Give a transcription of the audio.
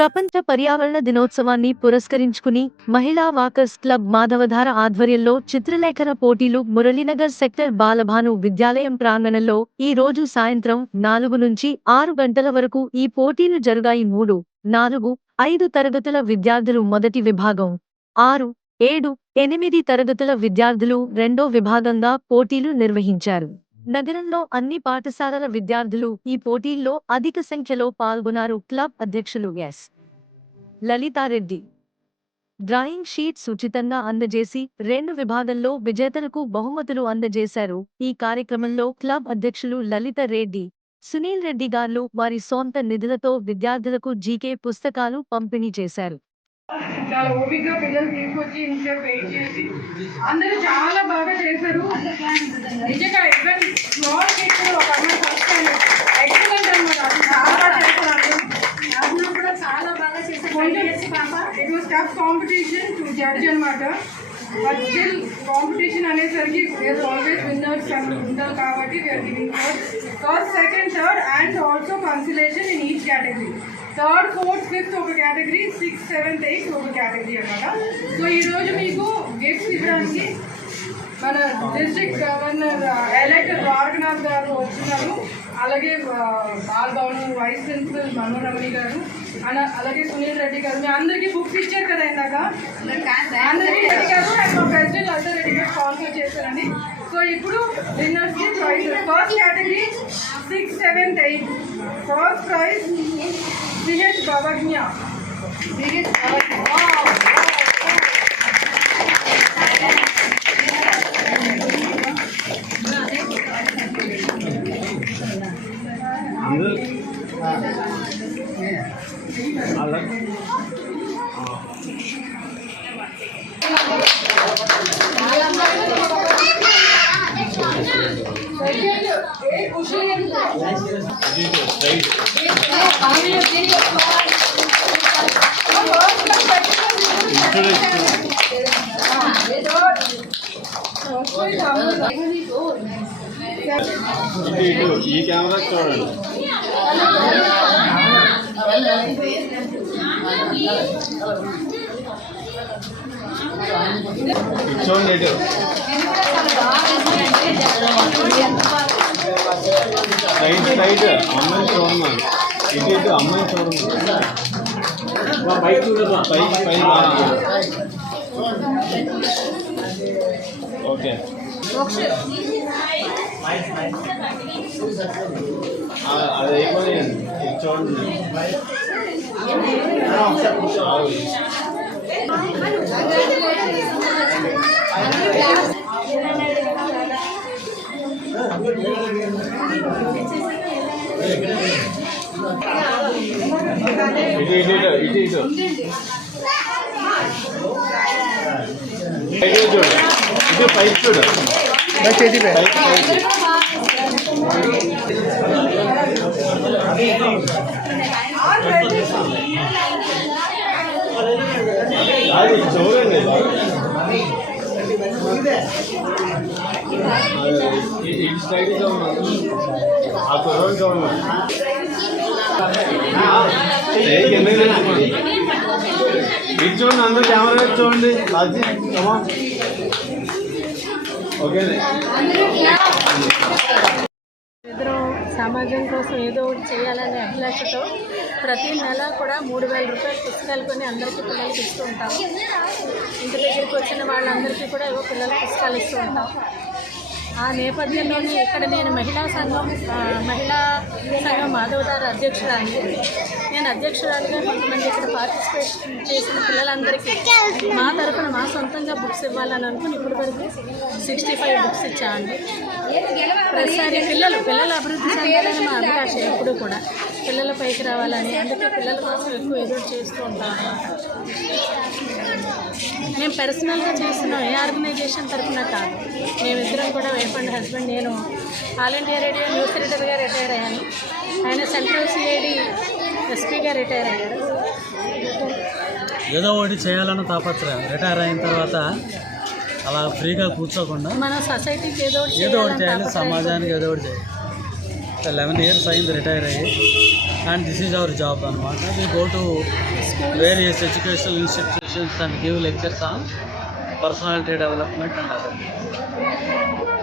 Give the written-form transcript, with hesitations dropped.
ప్రపంచ పర్యావరణ దినోత్సవాన్ని పురస్కరించుకుని మహిళా వాకర్స్ క్లబ్ మాధవధార ఆధ్వర్యంలో చిత్రలేఖన పోటీలు మురళీనగర్ సెక్టర్ బాలభాను విద్యాలయం ప్రాంగణంలో ఈ రోజు సాయంత్రం 4 నుంచి 6 గంటల వరకు ఈ పోటీలు జరుగాయి. 3, 4, 5 తరగతుల విద్యార్థులు మొదటి విభాగం, 6, 7, 8 తరగతుల విద్యార్థులు రెండో విభాగంగా పోటీలు నిర్వహించారు. నగరంలో అన్ని పాఠశాలల విద్యార్థులు ఈ పోటీల్లో అధిక సంఖ్యలో పాల్గొన్నారు. క్లబ్ అధ్యక్షులు ఎస్. లలితారెడ్డి డ్రాయింగ్ షీట్స్ ఉచితంగా అందజేసి 2 విభాగంలో విజేతలకు బహుమతులు అందజేశారు. ఈ కార్యక్రమంలో క్లబ్ అధ్యక్షులు లలిత రెడ్డి, సునీల్ రెడ్డి గారు వారి సొంత నిధులతో విద్యార్థులకు జీకే పుస్తకాలు పంపిణీ చేశారు. చాలా ఓపికగా పిల్లలు తీసుకొచ్చి ఇంతసేపు వెయిట్ చేసి అందరూ చాలా బాగా చేశారు. నిజంగా ఈవెన్ స్మాల్ కిడ్స్ ఒక అమ్మాయి ఫస్ట్ టైం ఎక్సలెంట్ అనమాట. చాలా బాగా చేశారు. అందరూ కూడా చాలా బాగా చేశారు. It was tough competition to judge అనమాట. బట్ స్టిల్ కాంపిటీషన్ అనేసరికి వేర్ ఆల్వేస్ విన్నర్స్ ఉంటారు కాబట్టి we are giving first, second, third and also consolation in each category. Third, fourth, fifth ఒక కేటగిరీ, 6th, 7th, 8th ఒక కేటగిరీ అనమాట. So ఈరోజు మీకు gifts ఇవ్వడానికి మన డిస్ట్రిక్ట్ గవర్నర్ ఎలక్టర్ ద్వారకనాథ్ గారు వస్తున్నారు. అలాగే బాలభవన్ వైస్ ప్రిన్సిపల్ మనోరమణి గారు, అలాగే సునీల్ రెడ్డి గారు. మీ అందరికీ బుక్స్ ఇచ్చారు కదా ఇందాక. అందరికీ రెడ్డి గారు అండ్ మా ప్రెసిడెంట్ అల్లా రెడ్డి గారు స్పాన్సర్ చేశారండి. సో ఇప్పుడు విన్నర్స్కి prizes. First category 6th, 7th, 8th. First prize CH Bhavagna. ఈ కెమెరా చూడండి. చూడండి సైడ్ అమ్మాయి చూడమ్మా. ఇటు అమ్మాయి చూడమ్మా. బైక్ చూడమ్మా. పైకి ఓకే. అది అయిపోయింది. చూడండి ఇటు చూడు. ఇటు పైకి చూడు. అది చూడండి. ఇటు సైడ్ చూడండి. ఆ కుర్రోని చూడండి. ఇటు చూడండి. అందరూ కెమెరా చూడండి. ఓకేనే. ఇద్దరం సమాజం కోసం ఏదో ఒకటి చేయాలనే అభిలాషతో ప్రతి నెల కూడా 3,000 రూపాయలు పుస్తకాలు కొని అందరికీ పిల్లలకి ఇస్తూ ఉంటాం. ఇంటి దగ్గరికి వచ్చిన వాళ్ళందరికీ కూడా ఏవో పిల్లల పుస్తకాలు ఇస్తూ ఉంటాం. ఆ నేపథ్యంలోనే ఇక్కడ నేను మహిళా సంఘం మాధవధార అధ్యక్షురాలు. నేను అధ్యక్షురాలుగా కొంతమంది ఇక్కడ పార్టిసిపేషన్ చేసిన పిల్లలందరికీ మా తరఫున మా సొంతంగా బుక్స్ ఇవ్వాలని అనుకుని ఇప్పటి వరకు 65 బుక్స్ ఇచ్చామండి. ప్రతిసారి పిల్లల అభివృద్ధి చెందాలని మా అభిలాష ఎప్పుడు కూడా పిల్లల పైకి రావాలని. అందుకే పిల్లల కోసం ఎక్కువ ఎదురు చేస్తూ ఉంటాం అన్నమాట. మేము పర్సనల్గా చేస్తున్నాం, ఏ ఆర్గనైజేషన్ తరఫున కాదు. మేమిద్దరం కూడా వైఫ్ అండ్ హస్బెండ్. నేను ఆల్ ఇండియా రేడియో న్యూస్ ఎడిటర్గా రిటైర్ అయ్యాను. ఆయన సెంట్రల్ సిఐడి ఎస్పీగా రిటైర్ అయ్యారు. ఏదో ఒకటి చేయాలన్న తాపత్రయం. రిటైర్ అయిన తర్వాత అలా ఫ్రీగా కూర్చోకుండా మన సొసైటీకి ఏదో ఒకటి చేయాలి, సమాజానికి ఏదో ఒకటి చేయాలి. 11 years అయింది రిటైర్ అయ్యి. and this is our job అనమాట. We go to various educational institutions and give lectures on personality development and other.